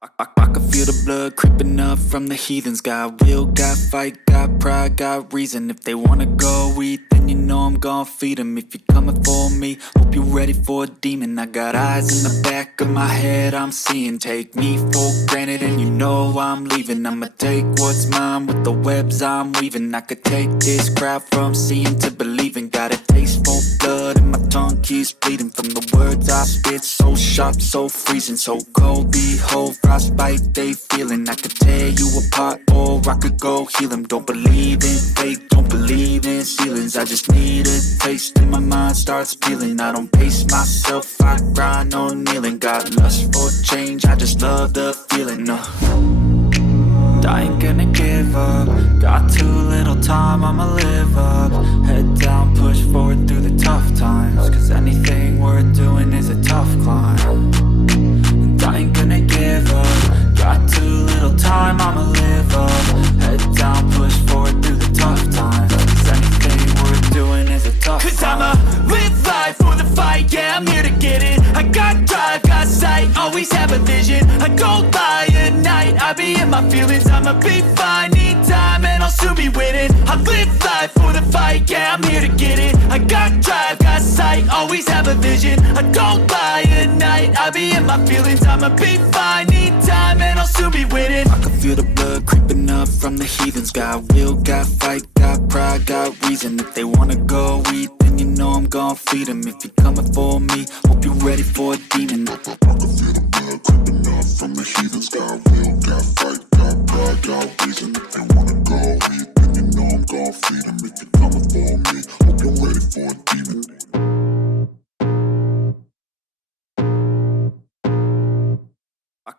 I can feel the blood creeping up from the heathens. Got will, got fight, got pride, got reason. If they wanna go eat, then you know I'm gon' feed them. If you're coming for me, hope you're ready for a demon. I got eyes in the back of my head, I'm seeing. Take me for granted and you know I'm leaving. I'ma take what's mine with the webs I'm weaving. I could take this crowd from seeing to believing. Got a taste for blood and my tongue keeps bleeding. From the words I spit, so sharp, so freezing, so cold. Behold, frostbite they feeling. I could tear you apart or I could go heal them. Don't believe in fate, don't believe in ceilings. I just need a taste and my mind starts peeling. I don't pace myself, I grind on kneeling. Got lust for change, I just love the feeling. I ain't gonna give up. Got too little time, I'ma live up. Head down, push forward through the tough times. Cause anything worth doing is a tough climb. And I ain't gonna give up. Got too little time, I'ma live up. Head down, push forward through the tough times. Cause anything worth doing is a tough climb. Cause I'ma live life for the fight, yeah, I'm here to get it. I got drive, got sight, always have a vision. I go by at night, I be in my feelings. I'ma be fine, need time and I'll soon be winning. I live life for the fight, yeah, I'm here to get it. I got drive, got sight, always have a vision. I don't lie at night, I be in my feelings. I'ma be fine, need time and I'll soon be winning. I can feel the blood creeping up from the heathens. Got will, got fight, got pride, got reason. If they wanna go eat, then you know I'm gon' feed them. If you're coming for me, hope you're ready for a demon. I can feel the blood creeping up from the heathens. Got will, got fight, got pride, got reason. If they wanna go eat, then you know I'm gon' feed them. If you're coming for me, hope you're ready for a demon.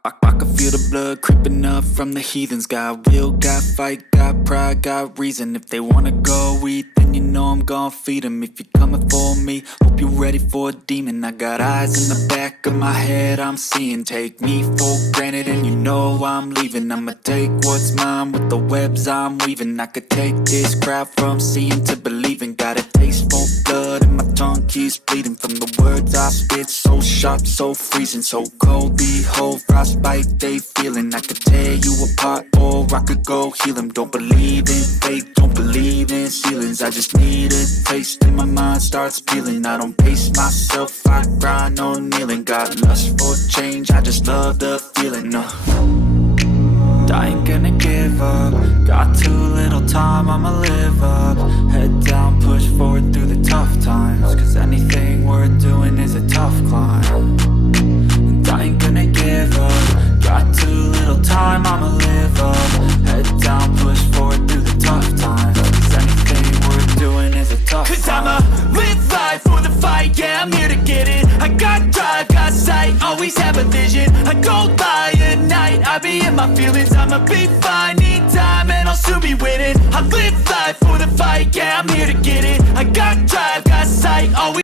I can feel the blood creeping up from the heathens. Got will, got fight, got pride, got reason. If they wanna go eat, then you know I'm gon' feed them. If you're coming for me, hope you're ready for a demon. I got eyes in the back of my head, I'm seeing. Take me for granted and you know I'm leaving. I'ma take what's mine with the webs I'm weaving. I could take this crowd from seeing to believing. Got a taste for blood and my tongue keeps bleeding. From the words I spit, so sharp, so freezing, so cold. Behold, frostbite they feeling. I could tear you apart or I could go heal them. Don't believe in fate, don't believe in ceilings. I just need a taste and my mind starts peeling. I don't pace myself, I grind on kneeling. Got lust for change, I just love the feeling. I ain't gonna give up. Got too little time, I'ma live up. Head down, push forward through the tough times. Cause anything worth doing is a tough climb. And I ain't gonna give up. Got too little time, I'ma live up. Head down, push forward through the tough times. Cause anything worth doing is a tough climb. Cause I'ma live life for the fight, yeah, I'm here to get it. I got drive, got sight, always have a vision. I go by at night, I be in my feelings. I'ma be fine, need time and I'll soon be winning. I live life for the fight, yeah, I'm here to get it. I got drive, got sight, always